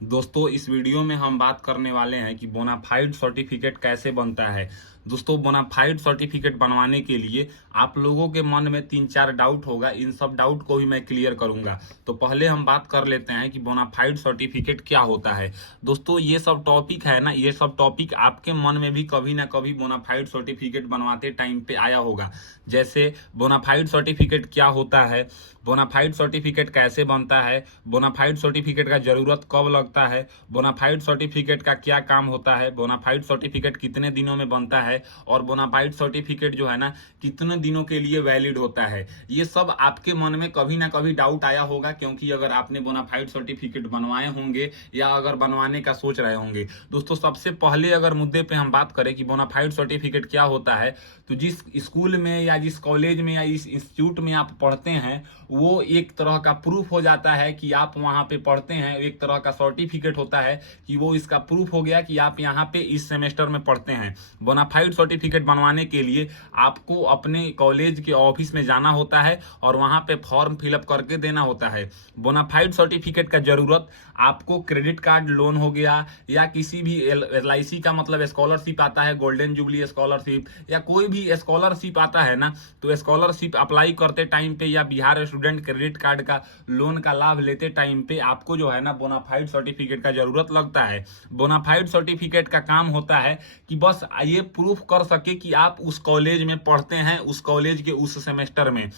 दोस्तों इस वीडियो में हम बात करने वाले हैं कि बोनाफाइड सर्टिफिकेट कैसे बनता है। दोस्तों बोनाफाइड सर्टिफिकेट बनवाने के लिए आप लोगों के मन में 3-4 डाउट होगा, इन सब डाउट को भी मैं क्लियर करूंगा। तो पहले हम बात कर लेते हैं कि बोनाफाइड सर्टिफिकेट क्या होता है। दोस्तों ये सब टॉपिक है ना, ये सब टॉपिक आपके मन में भी कभी ना कभी बोनाफाइड सर्टिफिकेट बनवाते टाइम पे आया होगा। जैसे बोनाफाइड सर्टिफिकेट क्या होता है, बोनाफाइड सर्टिफिकेट कैसे बनता है, बोनाफाइड सर्टिफिकेट का जरूरत कब लगता है, बोनाफाइड सर्टिफिकेट का क्या काम होता है, बोनाफाइड सर्टिफिकेट कितने दिनों में बनता है और बोनाफाइड सर्टिफिकेट जो है ना कितने दिनों के लिए वैलिड होता है। ये सब आपके मन में कभी ना कभी डाउट आया होगा, क्योंकि अगर आपने बोनाफाइड सर्टिफिकेट बनवाए होंगे या अगर बनवाने का सोच रहे होंगे। दोस्तों सबसे पहले अगर मुद्दे पे हम बात करें कि बोनाफाइड सर्टिफिकेट क्या होता है, तो जिस स्कूल में या जिस कॉलेज में या इस इंस्टीट्यूट में आप पढ़ते हैं वो एक तरह का प्रूफ हो जाता है कि आप वहां पे पढ़ते हैं। एक तरह का सर्टिफिकेट होता है कि वो इसका प्रूफ हो गया कि आप यहाँ पे इस सेमेस्टर में पढ़ते हैं। बोनाफाइड सर्टिफिकेट बनवाने के लिए आपको अपने कॉलेज के ऑफिस में जाना होता है और वहां पे फॉर्म फिलअप करके देना होता है। बोनाफाइड सर्टिफिकेट का जरूरत आपको क्रेडिट कार्ड लोन हो गया या किसी भी LIC का मतलब स्कॉलरशिप आता है, गोल्डन जुबली स्कॉलरशिप या कोई भी स्कॉलरशिप आता है ना, तो स्कॉलरशिप अप्लाई करते टाइम पे या बिहार स्टूडेंट क्रेडिट कार्ड का लोन का लाभ लेते टाइम पे आपको जो है ना बोनाफाइड सर्टिफिकेट का जरूरत लगता है। बोनाफाइड सर्टिफिकेट का काम होता है कि बस ये प्रूफ कर सके कि आप उस कॉलेज में पढ़ते हैं, उस कॉलेज के उस सेमेस्टर में।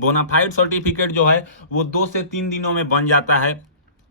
बोनाफाइड सर्टिफिकेट जो है वो 2 से 3 दिनों में बन जाता है।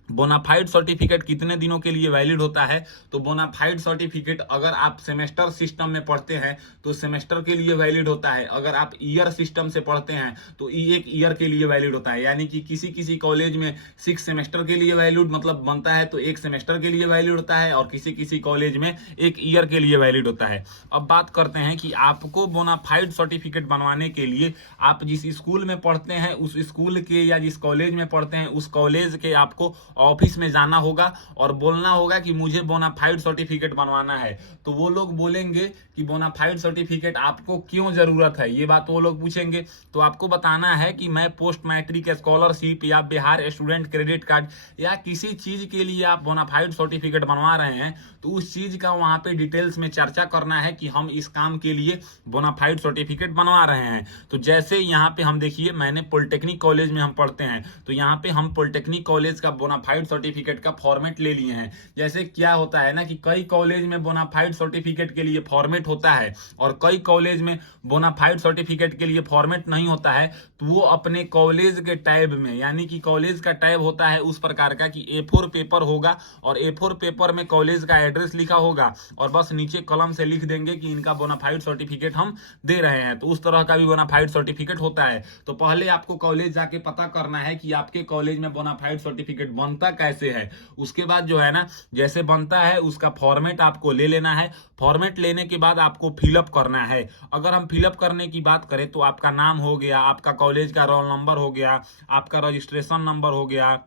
बोनाफाइड सर्टिफिकेट कितने दिनों के लिए वैलिड होता है, तो बोनाफाइड सर्टिफिकेट अगर आप सेमेस्टर सिस्टम में पढ़ते हैं तो सेमेस्टर के लिए वैलिड होता है। अगर आप ईयर सिस्टम से पढ़ते हैं तो एक ईयर के लिए वैलिड होता है। यानी कि किसी किसी कॉलेज में 6 सेमेस्टर के लिए वैलिड मतलब बनता है तो एक सेमेस्टर के लिए वैलिड होता है और किसी किसी कॉलेज में एक ईयर के लिए वैलिड होता है। अब बात करते हैं कि आपको बोनाफाइड सर्टिफिकेट बनवाने के लिए आप जिस स्कूल में पढ़ते हैं उस स्कूल के या जिस कॉलेज में पढ़ते हैं उस कॉलेज के आपको ऑफिस में जाना होगा और बोलना होगा कि मुझे बोनाफाइड सर्टिफिकेट बनवाना है। तो वो लोग बोलेंगे कि बोनाफाइड सर्टिफिकेट आपको क्यों जरूरत है, ये बात वो लोग पूछेंगे। तो आपको बताना है कि मैं पोस्ट मैट्रिक स्कॉलरशिप या बिहार स्टूडेंट क्रेडिट कार्ड या किसी चीज के लिए आप बोनाफाइड सर्टिफिकेट बनवा रहे हैं तो उस चीज का वहां पे डिटेल्स में चर्चा करना है कि हम इस काम के लिए बोनाफाइड सर्टिफिकेट बनवा रहे हैं। तो जैसे यहाँ पे हम देखिए, मैंने पॉलिटेक्निक कॉलेज में हम पढ़ते हैं तो यहाँ पे हम पॉलिटेक्निक कॉलेज का बोनाफाइड सर्टिफिकेट का फॉर्मेट ले लिए हैं। जैसे क्या होता है ना कि कई कॉलेज में बोनाफाइड सर्टिफिकेट के लिए फॉर्मेट होता है और कई कॉलेज में बोनाफाइड सर्टिफिकेट के लिए फॉर्मेट नहीं होता है। तो वो अपने कॉलेज के टैब में, यानी कि कॉलेज का टैब होता है उस प्रकार का कि A4 पेपर होगा और A4 पेपर में कॉलेज का एड्रेस लिखा होगा और बस नीचे कलम से लिख देंगे कि इनका बोनाफाइड सर्टिफिकेट हम दे रहे हैं। तो उस तरह का भी बोनाफाइड सर्टिफिकेट होता है। तो पहले आपको कॉलेज जाके पता करना है कि आपके कॉलेज में बोनाफाइड सर्टिफिकेट बनता कैसे है। उसके बाद जो है ना जैसे बनता है उसका फॉर्मेट आपको ले लेना है। फॉर्मेट लेने के बाद आपको फिलअप करना है। अगर हम फिलअप करने की बात करें तो आपका नाम हो गया, आपका कॉलेज का रोल नंबर हो गया, आपका रजिस्ट्रेशन नंबर हो गया,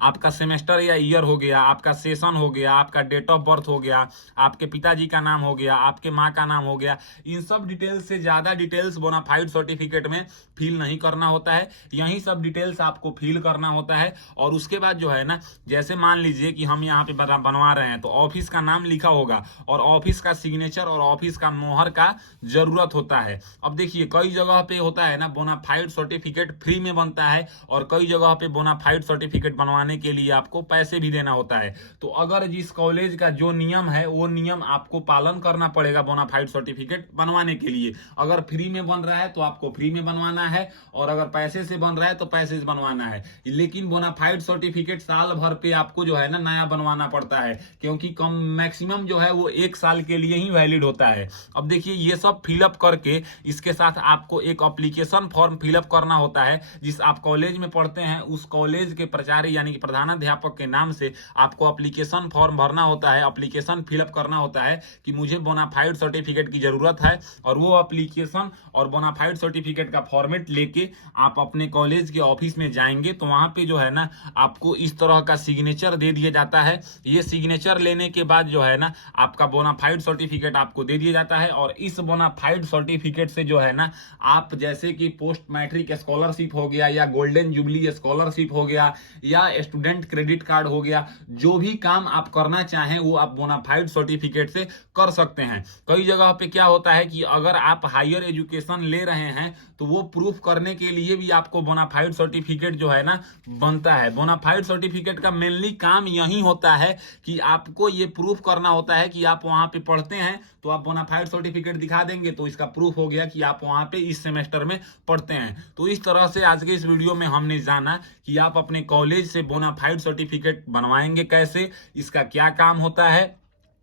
आपका सेमेस्टर या ईयर हो गया, आपका सेशन हो गया, आपका डेट ऑफ बर्थ हो गया, आपके पिताजी का नाम हो गया, आपके माँ का नाम हो गया। इन सब डिटेल्स से ज्यादा डिटेल्स बोनाफाइड सर्टिफिकेट में फिल नहीं करना होता है। यही सब डिटेल्स आपको फिल करना होता है। और उसके बाद जो है ना, जैसे मान लीजिए कि हम यहाँ पे बनवा रहे हैं तो ऑफिस का नाम लिखा होगा और ऑफिस का सिग्नेचर और ऑफिस का मोहर का जरूरत होता है। अब देखिए कई जगह पे होता है ना बोनाफाइड सर्टिफिकेट फ्री में बनता है और कई जगह पे बोनाफाइड सर्टिफिकेट बनवाने के लिए आपको पैसे भी देना होता है। तो अगर जिस कॉलेज का जो नियम है वो नियम आपको पालन करना पड़ेगा बोनाफाइड सर्टिफिकेट बनवाने के लिए। अगर फ्री में बन रहा है तो आपको फ्री में बनवाना है और अगर पैसे से बन रहा है तो पैसे से बनवाना है। लेकिन बोनाफाइड सर्टिफिकेट साल भर पे आपको जो है ना नया बनवाना पड़ता है, क्योंकि कम मैक्सिमम जो है वो 1 साल के लिए ही वैलिड होता है। अब देखिए ये सब फिलअप करके इसके साथ आपको एक एप्लीकेशन फॉर्म फिलअप करना होता है। जिस आप कॉलेज में पढ़ते हैं उस कॉलेज के प्राचार्य यानी कि प्रधानाध्यापक के नाम से आपको एप्लीकेशन फॉर्म भरना होता है, एप्लीकेशन फिलअप करना होता है कि मुझे बोनाफाइड सर्टिफिकेट की जरूरत है। और वो एप्लीकेशन और बोनाफाइड सर्टिफिकेट का फॉर्मेट लेके आप अपने कॉलेज के ऑफिस में जाएंगे तो वहां पे जो है ना आपको इस तरह का सिग्नेचर दे दिया जाता है। ये सिग्नेचर लेने के बाद जो है ना आपका बोनाफाइड सर्टिफिकेट आपको दे दिया जाता है। और इस बोनाफाइड सर्टिफिकेट से जो है ना आप जैसे कि पोस्ट मैट्रिक स्कॉलरशिप हो गया या गोल्डन जुबली स्कॉलरशिप हो गया या स्टूडेंट क्रेडिट कार्ड हो गया, जो भी काम आप करना चाहें वो आप बोनाफाइड सर्टिफिकेट से कर सकते हैं। कई जगह पे क्या होता है कि अगर आप हायर एजुकेशन ले रहे हैं तो वो प्रूफ करने के लिए भी आपको बोनाफाइड सर्टिफिकेट जो है ना बनता है। बोनाफाइड सर्टिफिकेट का मेनली काम यही होता है कि आपको ये प्रूफ करना होता है कि आप वहां पे पढ़ते हैं, तो आप बोनाफाइड सर्टिफिकेट दिखा देंगे तो इसका प्रूफ हो गया कि आप वहां पे इस सेमेस्टर में पढ़ते हैं। तो इस तरह से आज के इस वीडियो में हमने जाना कि आप अपने कॉलेज से बोनाफाइड सर्टिफिकेट बनवाएंगे कैसे, इसका क्या काम होता है,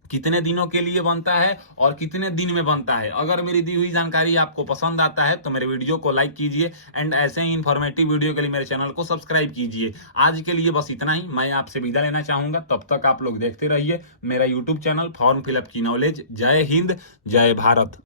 कितने दिनों के लिए बनता है और कितने दिन में बनता है। अगर मेरी दी हुई जानकारी आपको पसंद आता है तो मेरे वीडियो को लाइक कीजिए एंड ऐसे ही इन्फॉर्मेटिव वीडियो के लिए मेरे चैनल को सब्सक्राइब कीजिए। आज के लिए बस इतना ही, मैं आपसे विदा लेना चाहूंगा। तब तक आप लोग देखते रहिए मेरा यूट्यूब चैनल फॉर्म फिलअप की नॉलेज। जय हिंद, जय भारत।